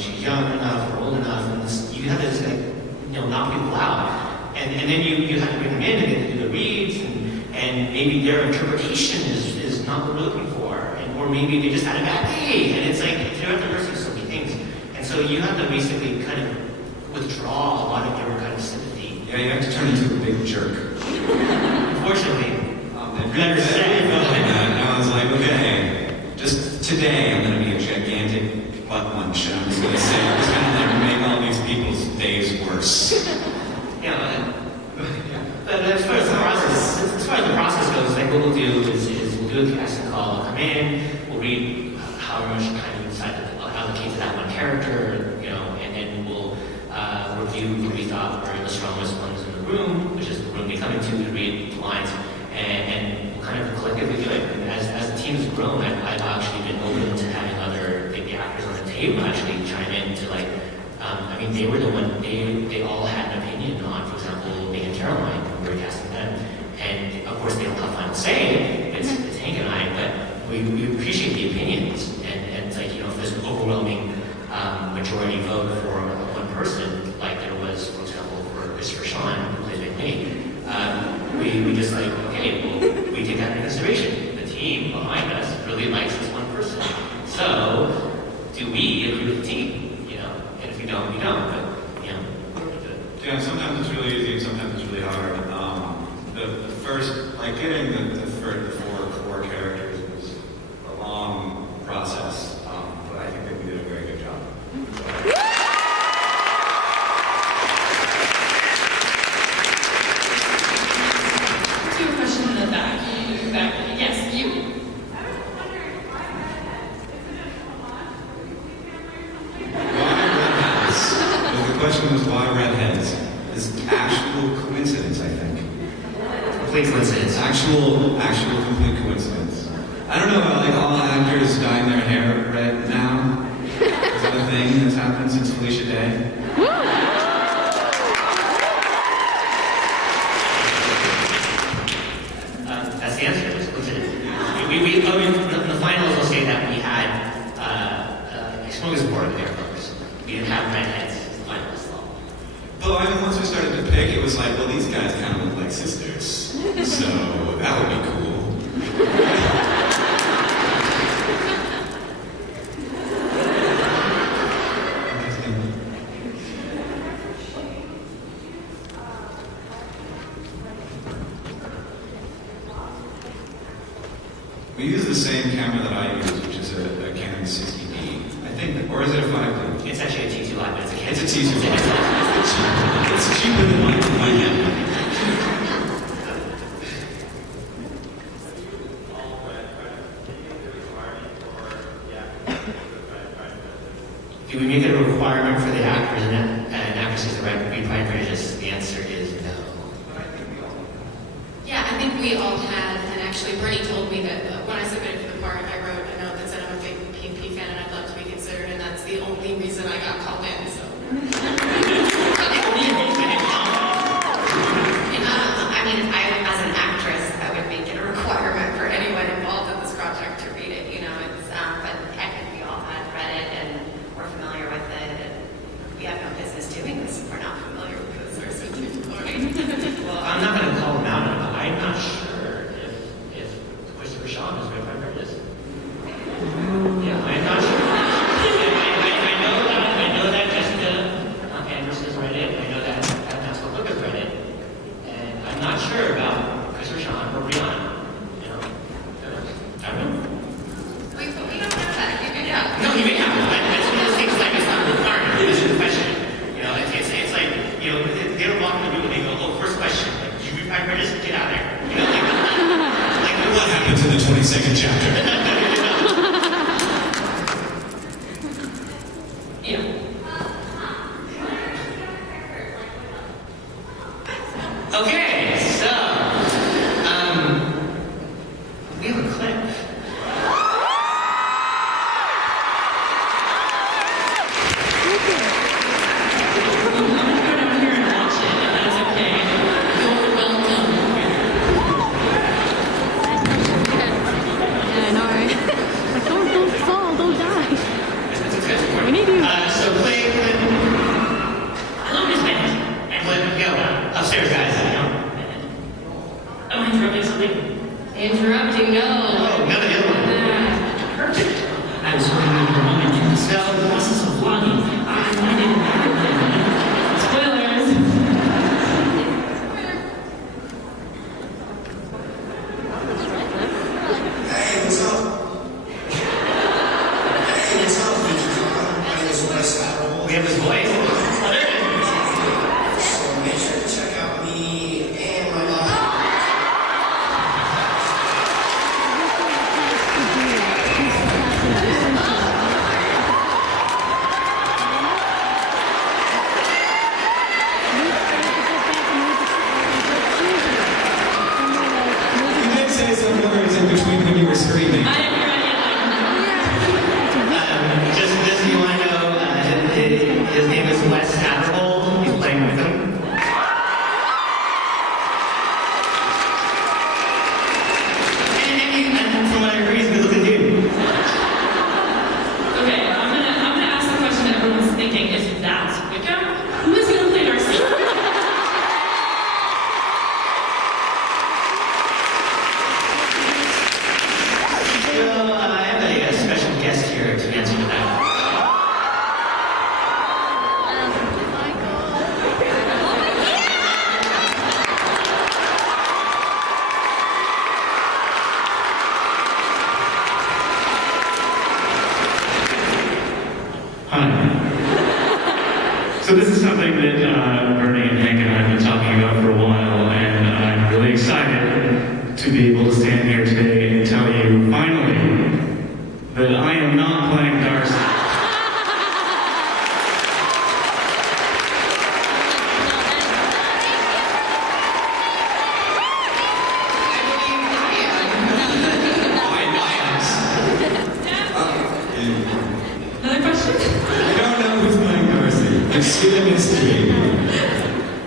she's young enough or old enough, and you have to just, like, knock people out. And then you have to bring them in and get to do the reads, and maybe their interpretation is not what we're looking for, or maybe they just had a bad day, and it's like, they're at the mercy of so many things. And so you have to basically kind of withdraw a lot of your kind of sympathy. Yeah, you have to turn into a big jerk. Unfortunately. Better said. And I was like, okay, just today I'm going to be a gigantic butt munch, and I'm just going to say, I'm just going to like make all these people's days worse. But as far as the process goes, like what we'll do is we'll do a casting call, we'll come in, we'll read however much time we decide to allocate to that one character, and then we'll review who we thought were the strongest ones in the room, which is the room we come into to read the lines, and we'll kind of collectively do it. And as the team has grown, I've actually been open to having other the actors on the table actually chime in to like, they were the one, they all had an opinion on, for example, Nick and Caroline, when we were casting them. And of course they don't have final say, it's Hank and I, but we appreciate the opinions. And it's like, if there's an overwhelming majority vote for one person, like there was, for example, for Christopher Sean, who plays McNeil, we just like, okay, well, we take that into consideration. The team behind us really likes this one person. So, do we agree with the team? And if we don't, we don't. But, yeah, sometimes it's really easy and sometimes it's really hard. The first, like getting the four core characters was a long process, but I think that we did a very good job. To a question in the back. Yes, you. I was wondering why redheads? Isn't it a homage? The question was why redheads? It's actual coincidence, I think. complete coincidence. Actual complete coincidence. I don't know about like all actors dyeing their hair red now. Is that a thing that's happened since Felicia Day? That's the answer. It's coincidence. In the finals, we'll say that we had a smorgasbord of hair colors. We didn't have redheads as the finalists. Well, I mean, once we started to pick, it was like, well, these guys kind of look like sisters, so that would be cool. We use the same camera that I use, which is a Canon 60D. I think, or is it a 5D? It's actually a T2 Live, but it's a Canon. It's a T2 Live. It's cheaper than my camera. Do we make it a requirement for the actors and actresses to read Pride and Prejudice? The answer is no. Yeah, I think we all had, and actually Bernie told me that when I submitted for the part, I wrote a note that said I'm a big P&P fan and I'd love to be considered, and that's the only reason I got called in, so. As an actress, I would make it a requirement for anyone involved in this project to read it, but I think we all had read it and we're familiar with it, and we have no business doing this if we're not familiar with the source material. Well, I'm not going to call them out on it, but I'm not sure if Christopher Sean has read Pride and Prejudice. Yeah, I'm not sure. I know that Jessica Anderson has read it. I know that Maxwell Cook has read it. And I'm not sure about Christopher Sean or Brianna. I don't know. We don't know that. Yeah. No, you may have. It's one of those things like it's not a requirement. It's a question. It's like, they don't walk in the room and they go, oh, first question. Like, did you read Pride and Prejudice? Get out of there. Like What happened to the 22nd chapter? Yeah. Okay, so, we have a clip. Yeah, I know, right? Like, don't fall, don't die. It's good. We need So Clint, hello, Miss Bennet. And Clint, go upstairs, guys. Am I interrupting something? Interrupting, no. Oh, no, the other one. Perfect. I was hoping for a moment to discuss the process of vlogging. I didn't Spoilers. Hey, what's up? Hey, what's up, LeakyCon? My name is Wes Adderall. We have his voice. Oh, there it is. So make sure to check out me and my live. You did say some words in between when you were screaming. Just so you want to know, his name is Wes Adderall. He's playing with him. And from what I heard, he's a good looking dude. Okay, I'm gonna ask the question that everyone's thinking. Is that Wicca? Who is gonna play Darcy? So, I have a special guest here to answer to that. Hi. So this is something that Bernie and Hank and I have been talking about for a while, and I'm really excited to be able to stand here today and tell you, finally, that I am not playing Darcy. Another question? I don't know who's playing Darcy. It's still a mystery.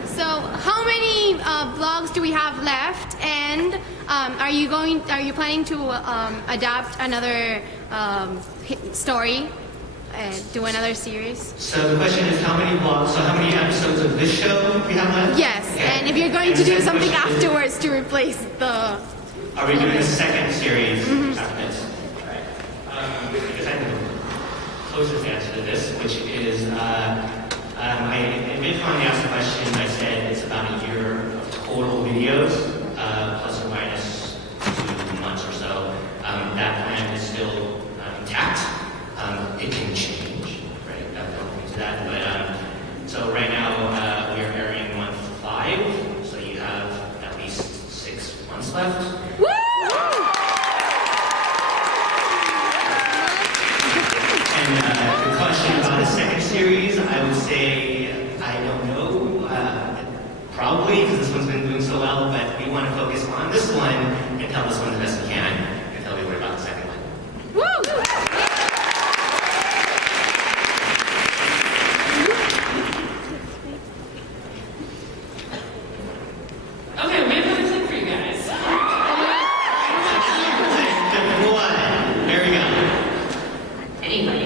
So, how many vlogs do we have left? And are you planning to adapt another story, do another series? So the question is how many vlogs, so how many episodes of this show we have left? Yes. Okay. And if you're going And to the do second something question is, afterwards to replace the. Are we doing a second series after this? Alright. Because I have the closest answer to this, which is, I admit when they asked the question, I said it's about a year of total videos, plus or minus 2 months or so. That plan is still intact. It can change, right? Don't go into that, but so right now we are airing month 5, so you have at least 6 months left. Woo! And the question about a second series, I would say I don't know. Probably because this one's been doing so well, but we want to focus on this one and tell this one the best we can and tell people about the second one. Woo! Okay, we have another clip for you guys. There we go. Anyway.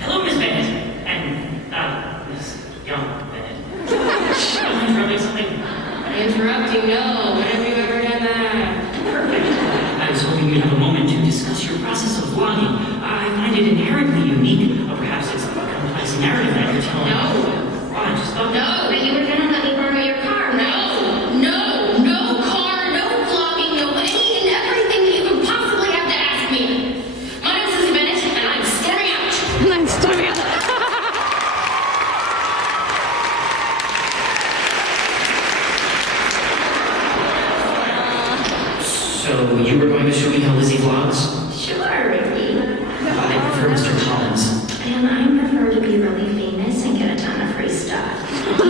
Hello, Miss Bennet. And, Miss Young Bennet. Am I interrupting something? Interrupting, no. When have you ever done that? Perfect. I was hoping you'd have a moment to discuss your process of vlogging. I find it inherently unique, or perhaps it's a complex narrative that you're telling. No. Well, I just thought No. But you were gonna let me borrow your car, right? No car, no vlogging, no any and everything that you could possibly have to ask me. My name's Lizzie Bennet, and I'm storming out. I'm starting out. So, you were going to show me how Lizzie vlogs? Sure, Ricky. I prefer Mr. Collins. And I prefer to be really famous and get a ton of free stuff. You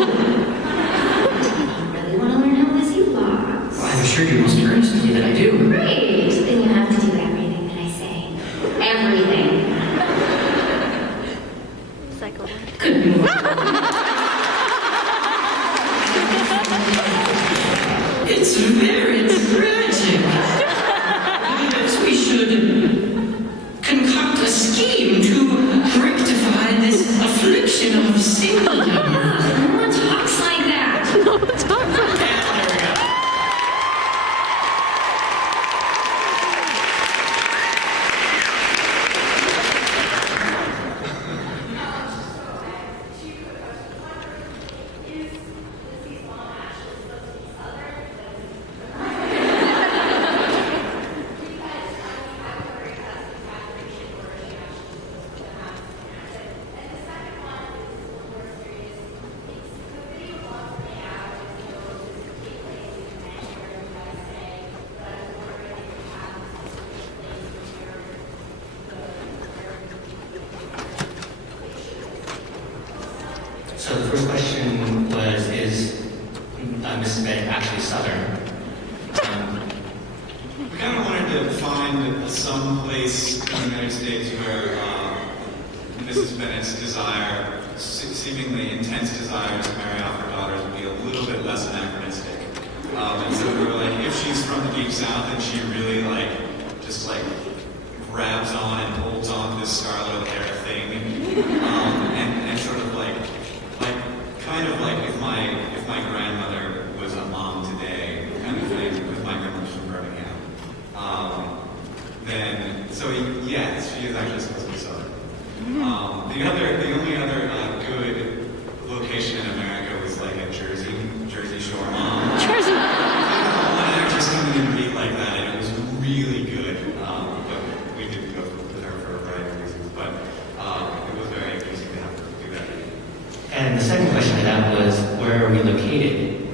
really want to learn how Lizzie vlogs? Well, I've assured you most earnestly that I do. Great! Then you have to do everything that I say. Everything. Cycle. Good move. It's very tragic. Perhaps we should concoct a scheme to So the first question was, is Mrs. Bennett actually Southern? We kind of wanted to find some place in the United States where Mrs. Bennett's desire, seemingly intense desire to marry off her daughters would be a little bit less anachronistic. And so we were like, if she's from the Deep South and she really just grabs on and holds on to this Scarlet O'Hara thing, and sort of kind of like if my grandmother was a mom today, kind of thing, because my grandmother's from Birmingham. Then, so yes, she is actually supposed to be Southern. The only other good location in America was like a Jersey Shore mom. Jersey. One actress coming in beat like that, and it was really good. But we didn't go with her for a variety of reasons. But it was very interesting to have her do that. And the second question I got was, where are we located?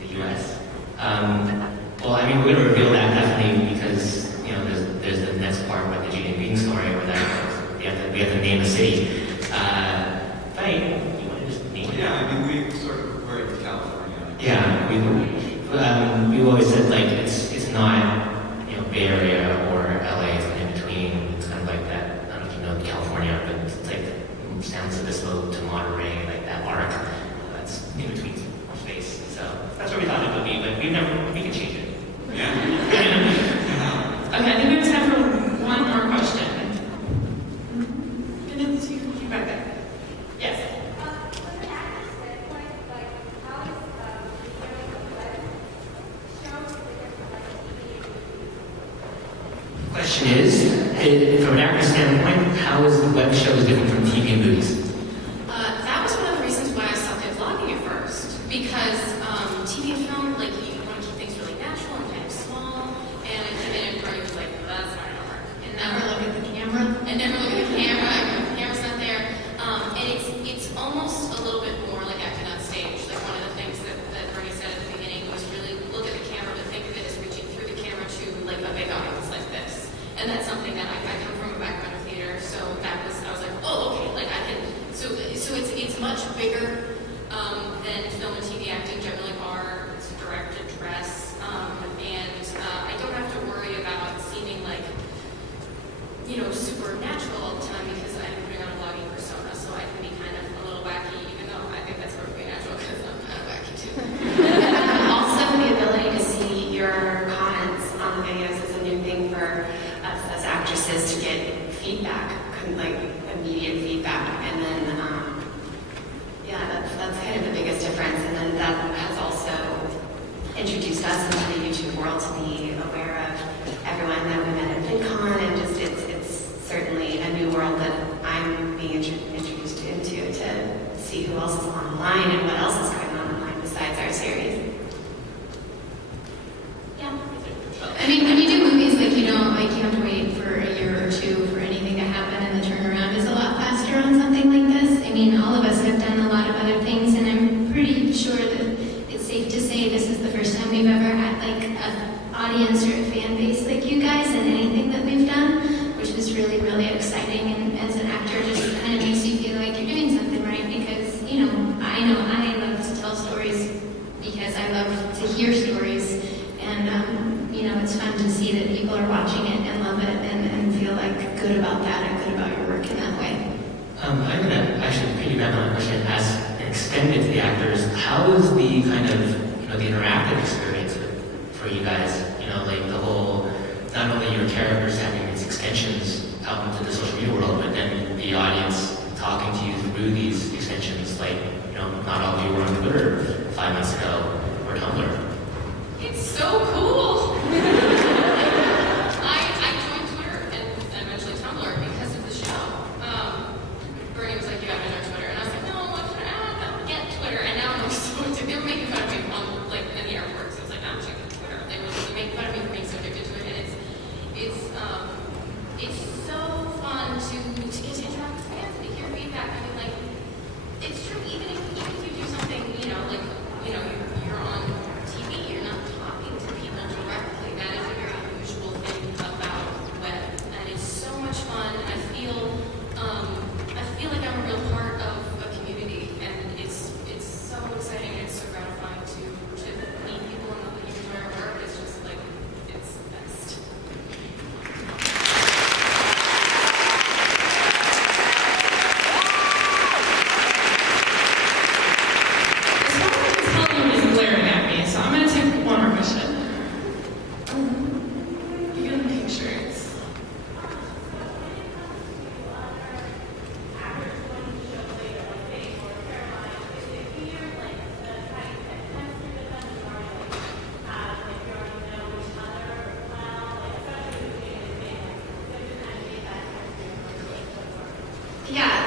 The U.S. Well, I mean, we're going to reveal that definitely because, you know, there's the next part with the Gene and Green story where we have to name a city. Right? You want to just name it? Yeah, I mean, we sort of were in California. Yeah, we've always said it's not, you know, Bay Area or LA. It's in between. It's kind of like that. I don't know if you know California, but it's like San Francisco to Monterey, like that arc. That's in between space. So that's where we thought it would be, but we can change it. Yeah. Okay, I think we have time for one more question. And then you back there. Yes. From an actor's standpoint, like, how is the web show different from like TV and movies? Question is, from an actor's standpoint, how is the web show different from TV and movies? That was one of the reasons why I stopped at vlogging at first, because TV and film, like, you want to keep things really natural and kind of small, and I came in and Bernie was like, well, that's not gonna work, and never look at the camera, and never look at the camera, and the camera's not there, and it's almost a little bit more like acting on stage. Like, one of the things that Bernie said at the beginning was really look at the camera, but think of it as reaching through the camera to, like, a big audience like this, and that's something that I come from a background of theater, so I was like, oh, okay, like, I can, so it's much bigger than film and TV acting generally are. It's direct address, and I don't have to worry about seeming like, you know, supernatural all the time because I'm putting on a vlogging persona, so I can be kind of a little wacky, even though I think that's perfectly natural because I'm kind of wacky too. Also, the ability to see your comments on the videos is a new thing for us as actresses to get feedback, like immediate feedback, and then that's kind of the biggest difference. And then that has also introduced us into the YouTube world to be aware of everyone that we met at VidCon, and just it's certainly a new world that I'm being introduced into to see who else is online and what else is going on online besides our series. Yeah. I mean, when you do movies, like, you don't, like, you have to wait for a year or two for anything to happen, and the turnaround is a lot faster on something like this. I mean, all of us have done a lot of other things, and I'm pretty sure that it's safe to say this is the first time we've ever had, like, an audience or a fan base like you guys in anything that we've done, which is really, really exciting, and as an actor, just kind of makes you feel like you're doing something right, because, you know I love to tell stories because I love to hear stories, and, you know, it's fun to see that people are watching it and love it and feel like good about that and good about your work in that way. I'm going to actually piggyback on a question and ask and extend it to the actors. How is the kind of, you know, the interactive experience for you guys? You know, like the whole, not only your characters having these extensions out into the social media world, but then the audience talking to you through these extensions. Like, you know, not all of you were on Twitter 5 months ago or Tumblr. It's so cool! I joined Twitter and eventually Tumblr because of the show. Bernie was like, you gotta enter Twitter. And I was like, no, I don't get Twitter. And now I'm so addicted. They were making fun of me on, like, in the airport. So I was like, I'm checking Twitter. They were making fun of me for being so addicted to it. And it's so fun to get to interact with fans and to hear feedback. I mean, like, it's true, even if you do something, you know, like, you know, you're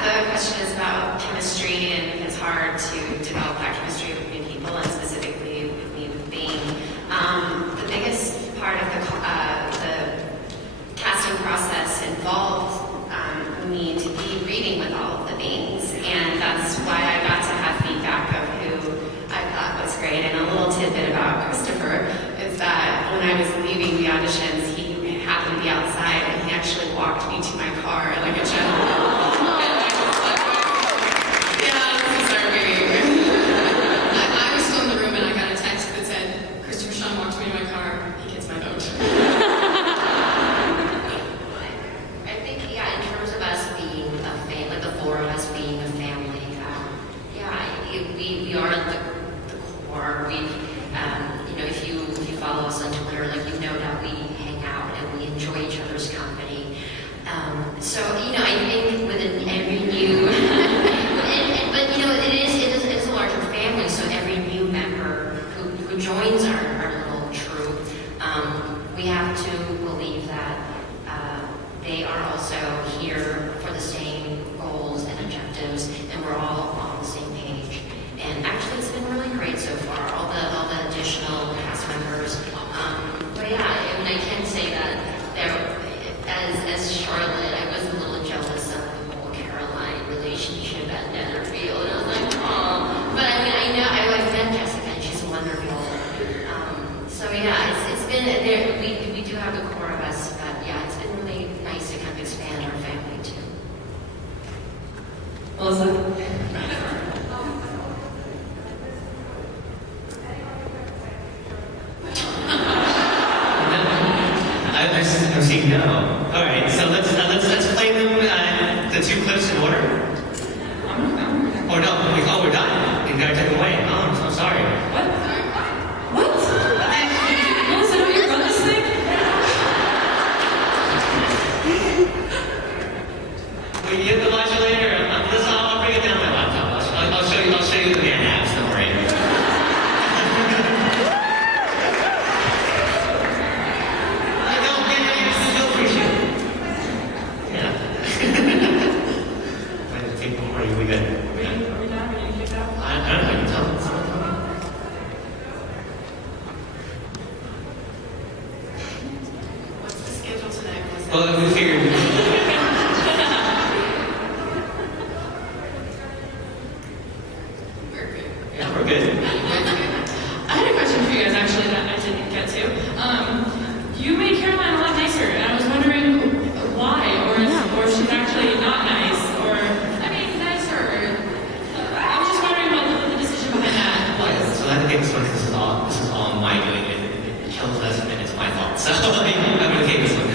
the question is about chemistry, and it's hard to develop that chemistry with new people, and specifically with me with Bing. The biggest part of the casting process involved me to be reading with all of the Bings, and that's why I got to have feedback of who I thought was great. And a little tidbit about Christopher is that when I was leaving the auditions, he happened to be outside, and he actually walked me to my car like a gentleman. And I was like, yeah, this is our baby. I was still in the room, and I got a text that said, Christopher Sean walked me to my car, he gets my vote. I think, yeah, in terms of us being a family, like the four of us being a family, we are the core. We, if you follow us on Twitter, like you know that we hang out and we enjoy each other's company. So I think within every new, but it is a larger family. So every new member who joins our little troop, we have to believe that they are also here for the same goals and objectives, and we're all on the same page. And actually, it's been really great so far. All the additional cast members. But yeah, I mean, I can say that as Charlotte, I was a little jealous of the whole Caroline relationship at Netherfield. And I was like, oh. But I mean, I know I've met Jessica, and she's wonderful. So yeah, it's been there. We do have the core of us, but yeah, it's been really nice to kind of expand our family too. Melissa? I'm seeing no. All right, so let's play them the two clips in order. Or no, we're done. You gotta take them away. Oh, I'm so sorry. What? What? Melissa, don't you run this thing? Will you get the modulator? I'll bring it down my laptop. I'll show you the man apps. Don't worry. You'll appreciate it. Yeah. Wait, the tape recording will be good. Are we done? Are we getting kicked out? I don't know. I can tell. Someone tell me. What's the schedule tonight? Well, we figured. We're good. Yeah, we're good. I had a question for you guys, actually, that I didn't get to. You made Caroline a lot nicer, and I was wondering why, or if she's actually not nice, or, I mean, nicer. I was just wondering what the decision behind that was. So I think this one, this is all my doing. It kills us, and it's my fault. So I'm gonna take this one.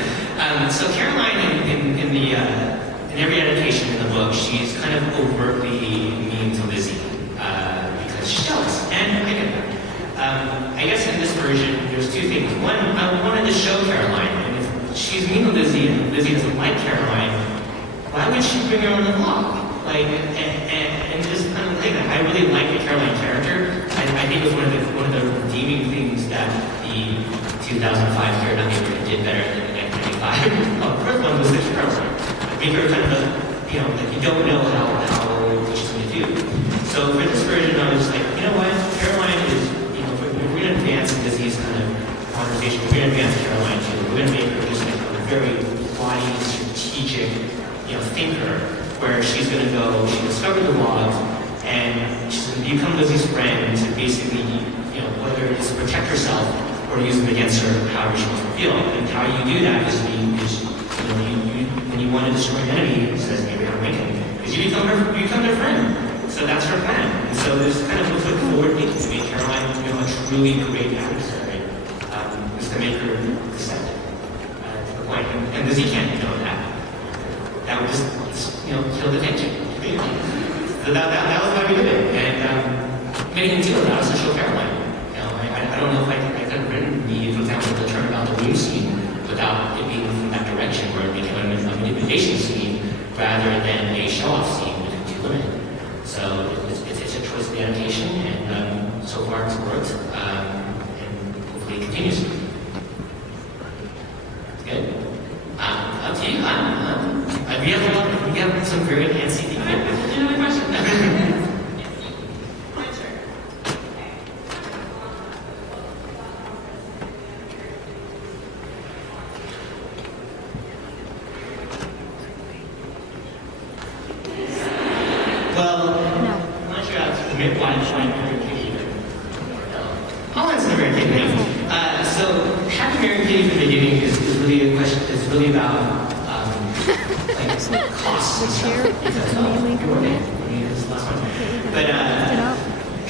So Caroline, in every adaptation in the book, she's kind of overtly mean to Lizzie because she's jealous, and I get that. I guess in this version, there's two things. One, I wanted to show Caroline, and if she's mean to Lizzie and Lizzie doesn't like Caroline, why would she bring her on the blog? Like, and just kind of think that I really like the Caroline character. I think it was one of the redeeming things that the 2005 Caroline did better than the 1995. Well, the first one was the Caroline. I think her kind of like you don't know what she's going to do. So for this version, I was like, you know what, Caroline is, we're going to advance Lizzie's kind of conversation. We're going to advance Caroline too. We're going to make her just like a very wise, strategic, thinker, where she's going to go, she discovered the laws, and she's going to become Lizzie's friend to basically, whether it's protect herself or use them against her, however she wants to feel. And how you do that is when you want to destroy an enemy, it says Abraham Lincoln, is you become their friend. So that's her plan. And so this kind of looks like forward thinking to make Caroline, a truly great adversary, is to make her accept it to the point. And Lizzie can't know that. That would just kill the tension. So that was why we did it. And making two allows us to show Caroline. I don't know if I could have written for example, the turn about the room scene without it being from that direction, where it became a manipulation scene rather than a show-off scene between two women. So it's a choice of the adaptation, and so far it's worked, and hopefully it continues. Good. Up to you. We have some very fancy things. Well, No. I'm not sure how to commit why Mary Kate either. Holland's the Mary Kate thing. So having Mary Kate from the beginning is really a question. Is really about like costs and stuff. Because you're working. I mean, it's the last one. But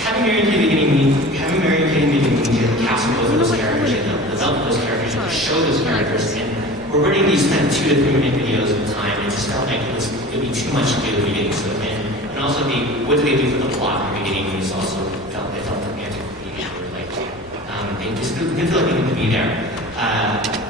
having Mary Kate in the beginning means you have the cast of those characters, you know, develop those characters, you show those characters, and we're running these kind of 2 to 3 minute videos at a time. It just felt like it'd be too much to do at the beginning. So and also what do they do for the plot in the beginning? It also felt antiquated or like they just didn't feel like they needed to be there.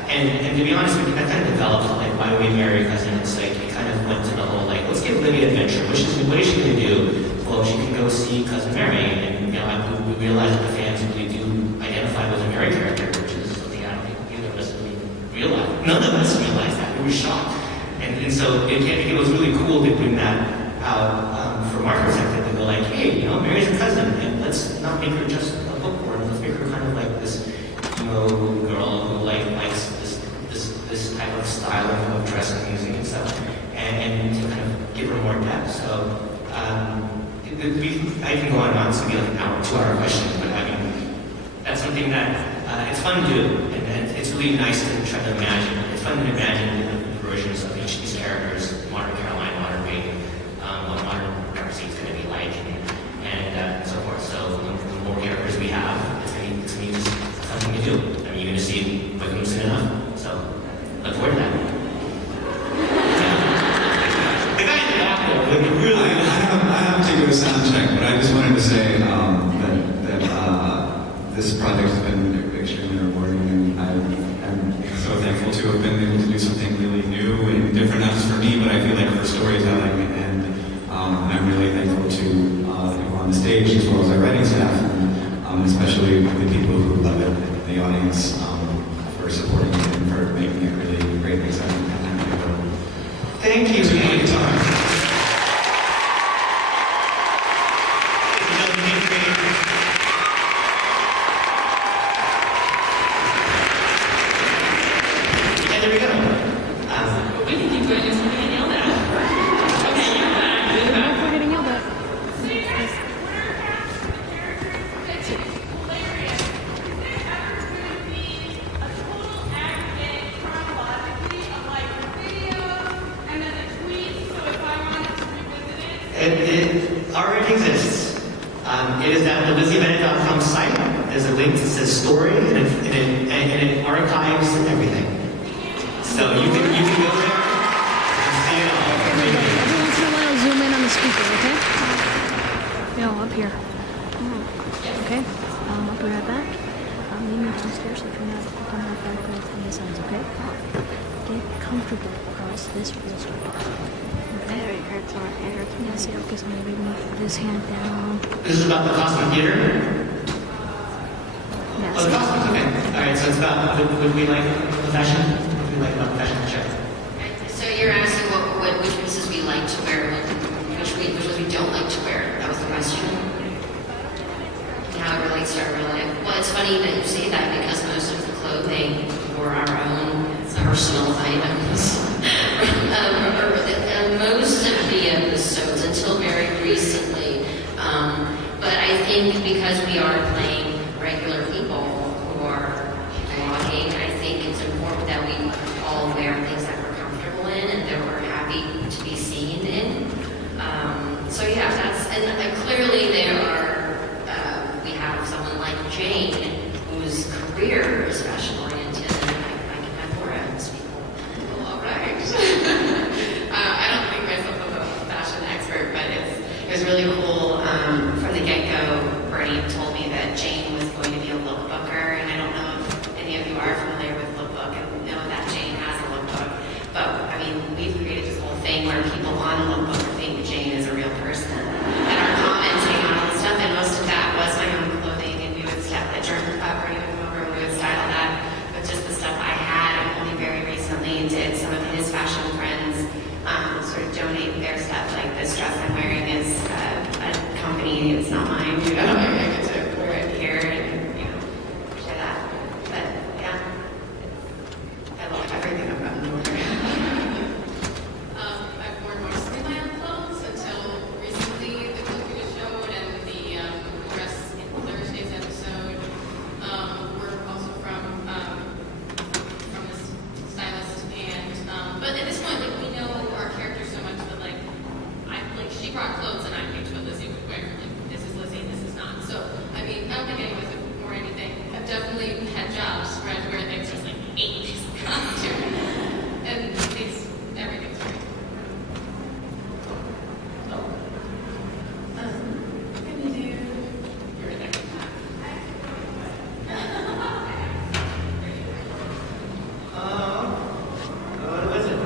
And to be honest, that kind of developed like why do we marry a cousin? It's like it kind of went to the whole like let's give Libby an adventure. What is she going to do? Well, she can go see Cousin Mary, and you know we realized that the fans really do identify with a Mary character, which is something I don't think either of us really realized. None of us realized that. We were shocked, and so it was really cool to bring that out for Mark perspective to go like, hey, you know, Mary's a cousin, and let's not make her just a bookworm. Let's make her kind of like this, you know, girl who likes this type of style of dress and music and stuff, and to kind of give her more depth. So. I can go on and on, it's going to be like an hour, 2-hour question, but I mean, that's something that it's fun to do, and it's really nice to try to imagine. It's fun to imagine the versions of each of these characters, modern Caroline, modern Wade, what modern Darcy is going to be like, and so forth. So the more characters we have, it's going to be just something to do. I mean, you're going to see Wickham soon enough, so look forward to that. The guy in the back there, like, really. I have to do a sound check, but I just wanted to say that this project has been extremely rewarding, and I'm so thankful to have been able to do something really new and different, not just for me, but I feel like for storytelling, and I'm really thankful to the people on the stage as well as our writing staff, and especially the people who love it, the audience, for supporting it and for making it really great and exciting. Thank you. It's a great time. And there we go. We can keep going until we get yelled at. Okay, you're back. You're back. We're getting yelled at. It already exists. It is at the LizzieBennet.com site. There's a link that says story, and it archives everything. So you can go there and see it all. Every once in a while, zoom in on the speaker, okay? No, up here. Okay? I'll be right back. Meet me downstairs if you're not done with that on the sides, okay? Get comfortable, or else this will start to hurt. Okay? It hurts our hair. Yes, okay, so maybe move this hand down. This is about the costume theater? Yes. Oh, the costumes, okay. Alright, so it's about would we like the fashion? What do we like about the fashion show? So you're asking which pieces we like to wear, which ones we don't like to wear. That was the question. How it relates to our real life. Well, it's funny that you say that because most of the clothing were our own personal items. Most of the episodes until very recently. But I think because we are playing regular people who are vlogging, I think it's important that we all wear things that we're comfortable in and that we're happy to be seen in. So yeah, and clearly there are, we have someone like Jane whose career is fashion oriented, and I can have more ends people. All right. I don't think myself as a fashion expert, but it was really cool. From the get-go, Bernie told me that Jane was going to be a lookbooker, and I don't know if any of you are familiar with lookbook and know that Jane has a lookbook. But I mean, we've created this whole thing where people on a lookbook think Jane is a real person, and are commenting on all the stuff. And most of that was my own clothing, and we would style it. Bernie would come over and we would style that with just the stuff I had. And only very recently did some of his fashion friends sort of donate their stuff. Like this dress I'm wearing is a brought clothes and I picked what Lizzie would wear. Like, this is Lizzie, this is not. So, I mean, I don't think anyone wore anything. I've definitely had jobs where I wear things just like 8 pieces of costume. And everything's great. Can you do? You're in there. What was it?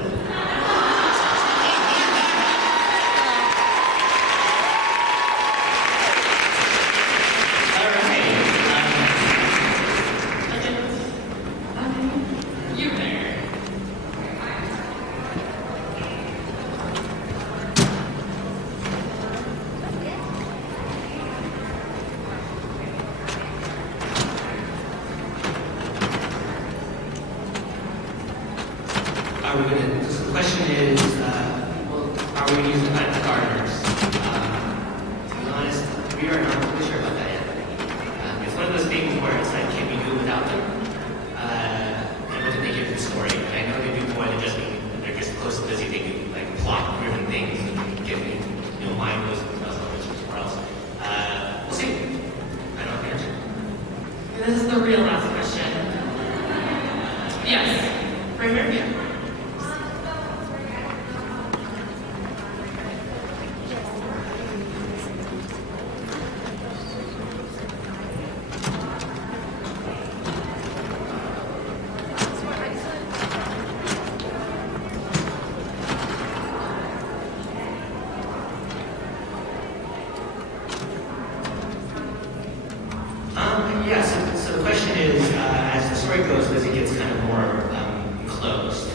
You there. Are we gonna, so the question is, well, are we gonna use the gardeners? To be honest, we are not really sure about that yet. It's one of those things where it's like, can we do it without them? And what do they give the story? And I know they do more than just being, they're just close to Lizzie, they do like plot-driven things and get me, mind goes somewhere else. We'll see. I don't have the answer. This is the real last question. Yes. Right here? Yeah. Yeah, so the question is, as the story goes, Lizzie gets kind of more enclosed.